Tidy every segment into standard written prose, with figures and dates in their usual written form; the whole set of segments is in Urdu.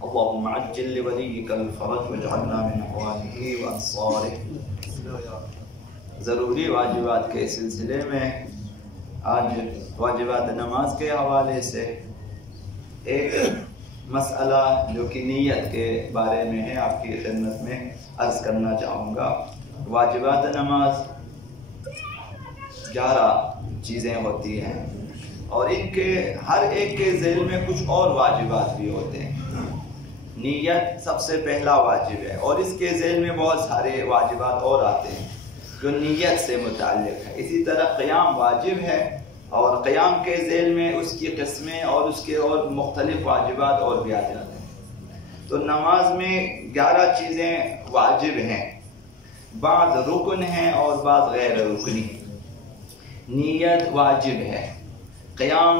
اللهم عجل لوليك الفرج واجعلنا من اخوانه وانصاره۔ ضروری واجبات کے سلسلے میں آج واجبات نماز کے حوالے سے ایک مسئلہ جو کہ نیت کے بارے میں ہے آپ کی خدمت میں عرض کرنا چاہوں گا۔ واجبات نماز 11 چیزیں ہوتی ہیں اور ان کے ہر ایک کے ذیل میں کچھ اور واجبات بھی ہوتے ہیں۔ نیت سب سے پہلا واجب ہے اور اس کے ذیل میں بہت سارے واجبات اور آتے ہیں جو نیت سے متعلق ہے۔ اسی طرح قیام واجب ہے اور قیام کے ذیل میں اس کی قسمیں اور اس کے اور مختلف واجبات اور بھی آ جاتے ہیں۔ تو نماز میں 11 چیزیں واجب ہیں، بعض رکن ہیں اور بعض غیر رکنی۔ نیت واجب ہے، قیام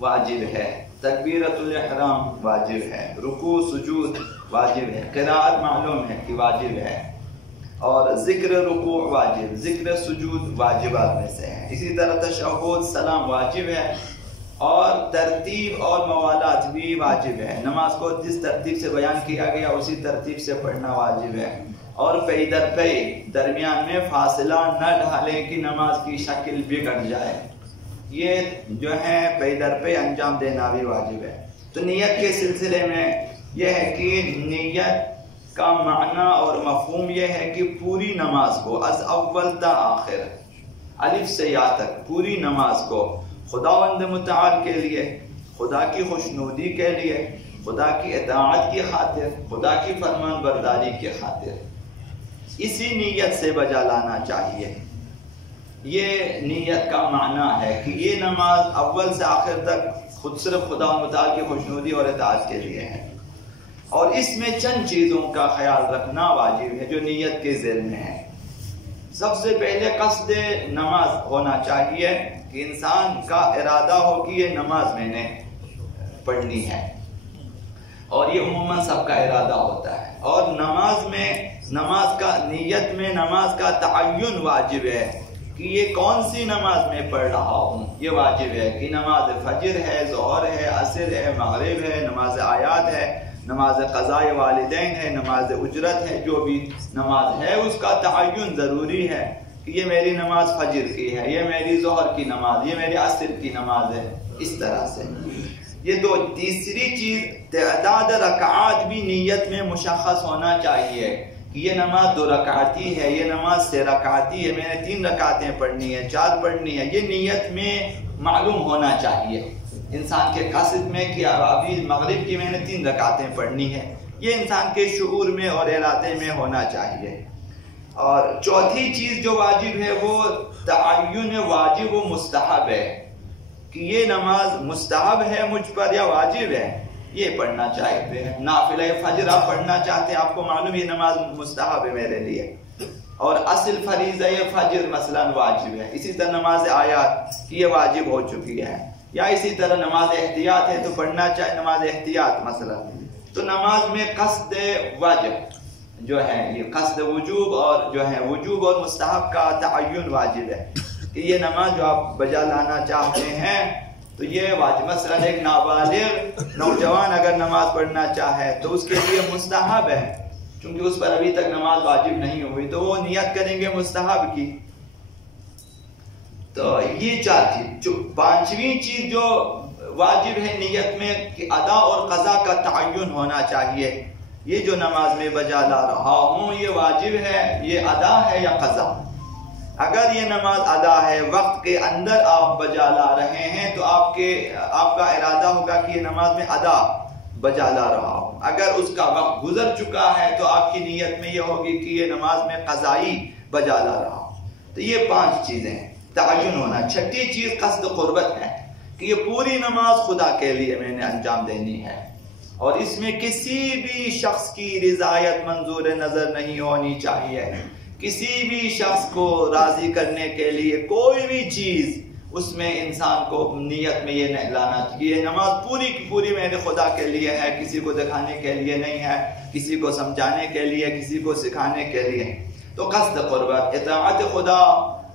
واجب ہے، تکبیرۃ الاحرام واجب ہے، رکوع سجود واجب ہے، قراءت معلوم ہے کہ واجب ہے، اور ذکر رکوع واجب، ذکر سجود واجبات میں سے ہے۔ اسی طرح تشہد سلام واجب ہے اور ترتیب اور موالات بھی واجب ہے۔ نماز کو جس ترتیب سے بیان کیا گیا اسی ترتیب سے پڑھنا واجب ہے، اور پے در پے درمیان میں فاصلہ نہ ڈالیں کہ نماز کی شکل بگڑ جائے، یہ جو ہے پے در پے انجام دینا بھی واجب ہے۔ تو نیت کے سلسلے میں یہ ہے کہ نیت کا معنی اور مفہوم یہ ہے کہ پوری نماز کو از اول تا آخر، الف سے یا تک پوری نماز کو خداوند متعال کے لیے، خدا کی خوشنودی کے لیے، خدا کی اطاعت کی خاطر، خدا کی فرمان برداری کی خاطر اسی نیت سے بجا لانا چاہیے۔ یہ نیت کا معنی ہے کہ یہ نماز اول سے آخر تک خود صرف خدا متعال کی خوشنودی اور اطاعت کے لیے ہے، اور اس میں چند چیزوں کا خیال رکھنا واجب ہے جو نیت کے ذیل میں ہے۔ سب سے پہلے قصد نماز ہونا چاہیے کہ انسان کا ارادہ ہو کہ یہ نماز میں نے پڑھنی ہے، اور یہ عموماً سب کا ارادہ ہوتا ہے۔ اور نماز کا نیت میں نماز کا تعین واجب ہے کہ یہ کون سی نماز میں پڑھ رہا ہوں، یہ واجب ہے کہ نماز فجر ہے، ظہر ہے، عصر ہے، مغرب ہے، نماز آیات ہے، نماز قضاء والدین ہے، نماز اجرت ہے، جو بھی نماز ہے اس کا تعین ضروری ہے کہ یہ میری نماز فجر کی ہے، یہ میری ظہر کی نماز، یہ میری عصر کی نماز ہے، اس طرح سے۔ یہ دو۔ تیسری چیز تعداد رکعات بھی نیت میں مشخص ہونا چاہیے کہ یہ نماز 2 رکعتی ہے، یہ نماز 6 رکعتی ہے، میں نے 3 رکعتیں پڑھنی ہے، 4 پڑھنی ہے، یہ نیت میں معلوم ہونا چاہیے انسان کے قصد میں کہ ابھی مغرب کی میں نے 3 رکعتیں پڑھنی ہے، یہ انسان کے شعور میں اور ارادے میں ہونا چاہیے۔ اور چوتھی چیز جو واجب ہے وہ تعین واجب و مستحب ہے کہ یہ نماز مستحب ہے مجھ پر یا واجب ہے، یہ پڑھنا چاہتے ہیں۔ نافلہ فجر آپ پڑھنا چاہتے ہیں، آپ کو معلوم یہ نماز مستحب ہے میرے لیے، اور اصل فریضہ فجر مثلا واجب ہے، اسی طرح نماز آیات یہ واجب ہو چکی ہے، یا اسی طرح نماز احتیاط ہے تو پڑھنا چاہے نماز احتیاط مثلا۔ تو نماز میں قصد واجب جو ہے، یہ قصد وجوب اور جو ہے وجوب اور مستحب کا تعین واجب ہے کہ یہ نماز جو آپ بجا لانا چاہتے ہیں تو یہ واجب۔ مثلا ایک نابالغ نوجوان اگر نماز پڑھنا چاہے تو اس کے لیے مستحب ہے، چونکہ اس پر ابھی تک نماز واجب نہیں ہوئی تو وہ نیت کریں گے مستحب کی۔ تو یہ 4 چیز۔ 5ویں چیز جو واجب ہے نیت میں کہ ادا اور قضا کا تعین ہونا چاہیے، یہ جو نماز میں بجا لا رہا ہوں یہ واجب ہے، یہ ادا ہے یا قضا۔ اگر یہ نماز ادا ہے، وقت کے اندر آپ بجا لا رہے ہیں تو آپ کا ارادہ ہوگا کہ یہ نماز میں ادا بجا لا رہا ہوں۔ اگر اس کا وقت گزر چکا ہے تو آپ کی نیت میں یہ ہوگی کہ یہ نماز میں قضائی بجا لا رہا ہوں۔ تو یہ 5 چیزیں ہیں، تعین ہونا۔ 6ٹھی چیز قصد قربت ہے کہ یہ پوری نماز خدا کے لیے میں نے انجام دینی ہے، اور اس میں کسی بھی شخص کی رضایت منظور نظر نہیں ہونی چاہیے، کسی بھی شخص کو راضی کرنے کے لیے کوئی بھی چیز اس میں انسان کو نیت میں یہ نہیں لانا چاہیے۔ یہ نماز پوری کی پوری میرے خدا کے لیے ہے، کسی کو دکھانے کے لیے نہیں ہے، کسی کو سمجھانے کے لیے، کسی کو سکھانے کے لیے۔ تو قصد قربت، اطاعت خدا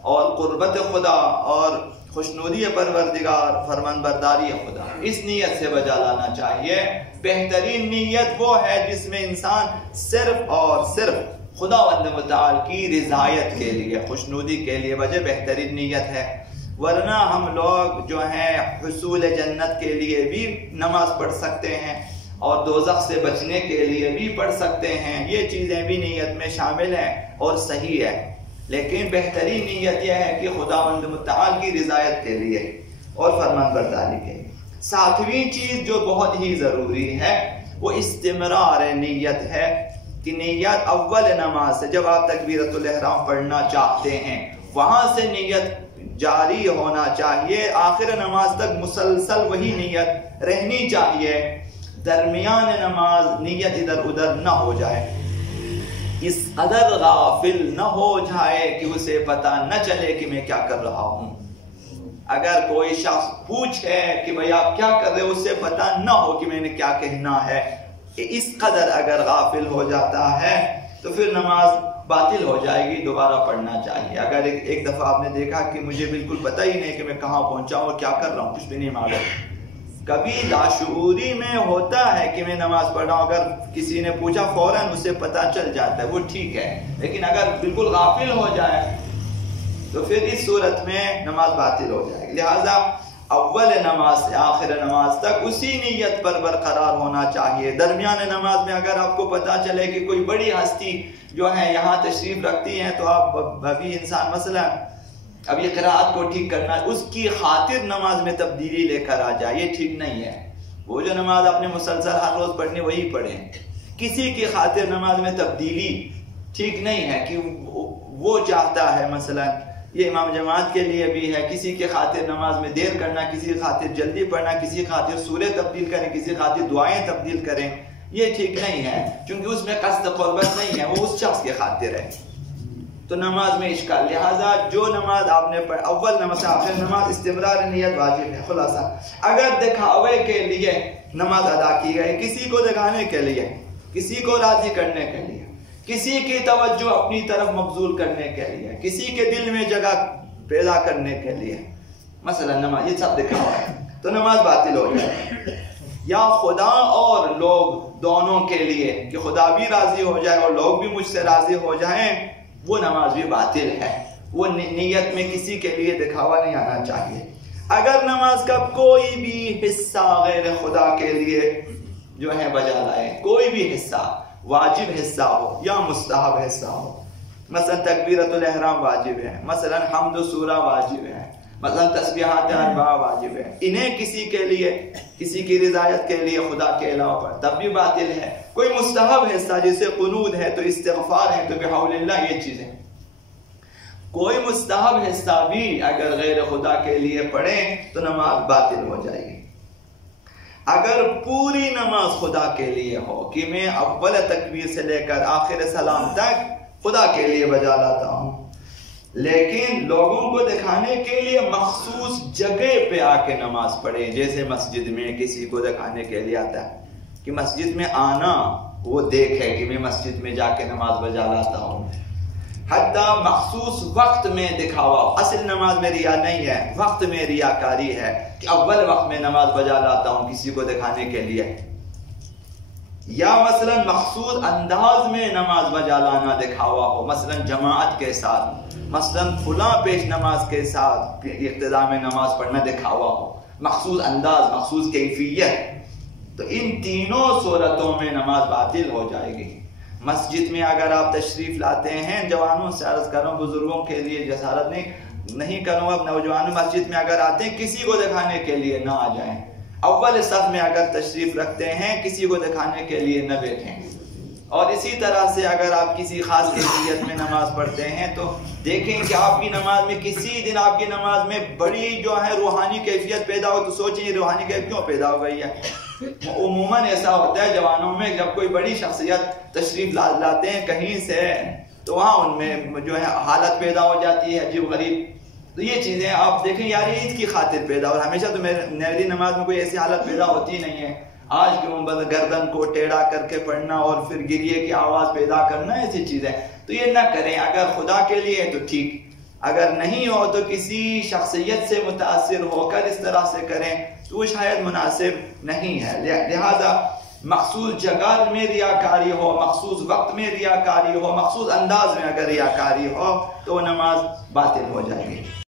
اور قربت خدا اور خوشنودی پروردگار، فرمان برداری خدا، اس نیت سے بجا لانا چاہیے۔ بہترین نیت وہ ہے جس میں انسان صرف اور صرف خداوند متعال کی رضایت کے لیے، خوشنودی کے لیے بجے، بہترین نیت ہے۔ ورنہ ہم لوگ جو ہیں حصول جنت کے لیے بھی نماز پڑھ سکتے ہیں اور دوزخ سے بچنے کے لیے بھی پڑھ سکتے ہیں، یہ چیزیں بھی نیت میں شامل ہیں اور صحیح ہے، لیکن بہترین نیت یہ ہے کہ خداوند متعال کی رضایت کے لیے اور فرمان برداری کے لیے۔ ساتویں چیز جو بہت ہی ضروری ہے وہ استمرار نیت ہے، کہ نیت اول نماز سے جب آپ تکبیرۃ الاحرام پڑھنا چاہتے ہیں وہاں سے نیت جاری ہونا چاہیے، آخر نماز تک مسلسل وہی نیت رہنی چاہیے، درمیان نماز نیت ادھر ادھر نہ ہو جائے، اس قدر غافل نہ ہو جائے کہ اسے پتہ نہ چلے کہ میں کیا کر رہا ہوں۔ اگر کوئی شخص پوچھے کہ بھئی آپ کیا کر رہے ہو، اسے پتہ نہ ہو کہ میں نے کیا کہنا ہے، اس قدر اگر غافل ہو جاتا ہے تو پھر نماز باطل ہو جائے گی، دوبارہ پڑھنا چاہیے۔ اگر ایک دفعہ آپ نے دیکھا کہ مجھے بالکل پتہ ہی نہیں کہ میں کہاں پہنچا ہوں اور کیا کر رہا ہوں، کچھ بھی نہیں معلوم، کبھی لاشعوری میں ہوتا ہے کہ میں نماز پڑھ رہا ہوں، اگر کسی نے پوچھا فوراً اسے پتہ چل جاتا ہے، وہ ٹھیک ہے، لیکن اگر بالکل غافل ہو جائے تو پھر اس صورت میں نماز باطل ہو جائے گی۔ لہٰذا اول نماز سے آخر نماز تک اسی نیت پر برقرار ہونا چاہیے۔ درمیان نماز میں اگر آپ کو پتہ چلے کہ کوئی بڑی ہستی جو ہے یہاں تشریف رکھتی ہیں تو آپ ابھی انسان مثلا اب یہ قرأت کو ٹھیک کرنا ہے، اس کی خاطر نماز میں تبدیلی لے کر آ جائے، یہ ٹھیک نہیں ہے۔ وہ جو نماز آپ نے مسلسل ہر روز پڑھنی وہی پڑھیں، کسی کی خاطر نماز میں تبدیلی ٹھیک نہیں ہے، کہ وہ چاہتا ہے مثلا، یہ امام جماعت کے لیے بھی ہے، کسی کی خاطر نماز میں دیر کرنا، کسی کی خاطر جلدی پڑھنا، کسی کی خاطر سورہ تبدیل کریں، کسی کی خاطر دعائیں تبدیل کریں، یہ ٹھیک نہیں ہے، کیونکہ اس میں قصد قربت نہیں ہے، وہ اس شخص کی خاطر ہے، تو نماز میں اشکال۔ لہٰذا جو نماز آپ نے پڑھ اول نماز سے آخر نماز استمرار نیت واجب ہے۔ خلاصہ اگر دکھاوے کے لیے نماز ادا کی گئی، کسی کو دکھانے کے لیے، کسی کو راضی کرنے کے لیے، کسی کی توجہ اپنی طرف مبذول کرنے کے لیے، کسی کے دل میں جگہ پیدا کرنے کے لیے، مثلا نماز یہ سب دکھاوا ہے تو نماز باطل ہو جائے، یا خدا اور لوگ دونوں کے لیے کہ خدا بھی راضی ہو جائے اور لوگ بھی مجھ سے راضی ہو جائیں، وہ نماز بھی باطل ہے، وہ نیت میں کسی کے لیے دکھاوا نہیں آنا چاہیے۔ اگر نماز کا کوئی بھی حصہ غیر خدا کے لیے جو ہے بجا لائے، کوئی بھی حصہ، واجب حصہ ہو یا مستحب حصہ ہو، مثلا تکبیرۃ الاحرام واجب ہے، مثلا حمد و سورہ واجب ہے، مثلا تسبیحات اربعہ واجب ہے، انہیں کسی کے لیے، کسی کی رضایت کے لیے خدا کے علاوہ پر، تب بھی باطل ہے۔ کوئی مستحب حصہ جیسے قنوت ہے تو استغفار ہے تو بحول اللہ، یہ چیزیں، کوئی مستحب حصہ بھی اگر غیر خدا کے لیے پڑھیں تو نماز باطل ہو جائے گی۔ اگر پوری نماز خدا کے لیے ہو کہ میں اول تکبیر سے لے کر آخر سلام تک خدا کے لیے بجا لاتا ہوں، لیکن لوگوں کو دکھانے کے لیے مخصوص جگہ پہ آ کے نماز پڑھے، جیسے مسجد میں کسی کو دکھانے کے لیے آتا ہے کہ مسجد میں آنا وہ دیکھے کہ میں مسجد میں جا کے نماز بجا لاتا ہوں، حتیٰ مخصوص وقت میں دکھاوا، اصل نماز میں ریا نہیں ہے، وقت میں ریاکاری ہے کہ اول وقت میں نماز بجا لاتا ہوں کسی کو دکھانے کے لیے، یا مثلا مخصوص انداز میں نماز بجا لانا دکھاوا ہو، مثلا جماعت کے ساتھ، مثلا فلاں پیش نماز کے ساتھ اقتداء میں نماز پڑھنا دکھاوا ہو، مخصوص انداز، مخصوص کیفیت، تو ان تینوں صورتوں میں نماز باطل ہو جائے گی۔ مسجد میں اگر آپ تشریف لاتے ہیں، جوانوں سے عرض کروں، بزرگوں کے لیے جسارت نہیں کروں، اب نوجوانوں مسجد میں اگر آتے ہیں کسی کو دکھانے کے لیے نہ آ جائیں، اول صف میں اگر تشریف رکھتے ہیں کسی کو دکھانے کے لیے نہ بیٹھیں، اور اسی طرح سے اگر آپ کسی خاص کیفیت میں نماز پڑھتے ہیں تو دیکھیں کہ آپ کی نماز میں کسی دن آپ کی نماز میں بڑی جو ہے روحانی کیفیت پیدا ہو، تو سوچیں یہ روحانی کیفیت کیوں پیدا ہو گئی ہے۔ عموماً ایسا ہوتا ہے جوانوں میں، جب کوئی بڑی شخصیت تشریف لاتے ہیں کہیں سے تو وہاں ان میں جو ہے حالت پیدا ہو جاتی ہے عجیب غریب، تو یہ چیزیں آپ دیکھیں یار یہ عید کی خاطر پیدا، اور ہمیشہ تو میری نماز میں کوئی ایسی حالت پیدا ہوتی نہیں ہے، آج کیوں بس گردن کو ٹیڑھا کر کے پڑھنا اور پھر گریے کی آواز پیدا کرنا، ایسی چیزیں تو یہ نہ کریں۔ اگر خدا کے لیے تو ٹھیک، اگر نہیں ہو تو کسی شخصیت سے متاثر ہو کر اس طرح سے کریں تو وہ شاید مناسب نہیں ہے. لہذا مخصوص جگہ میں ریاکاری ہو، مخصوص وقت میں ریاکاری ہو، مخصوص انداز میں اگر ریاکاری ہو تو نماز باطل ہو جائے گی.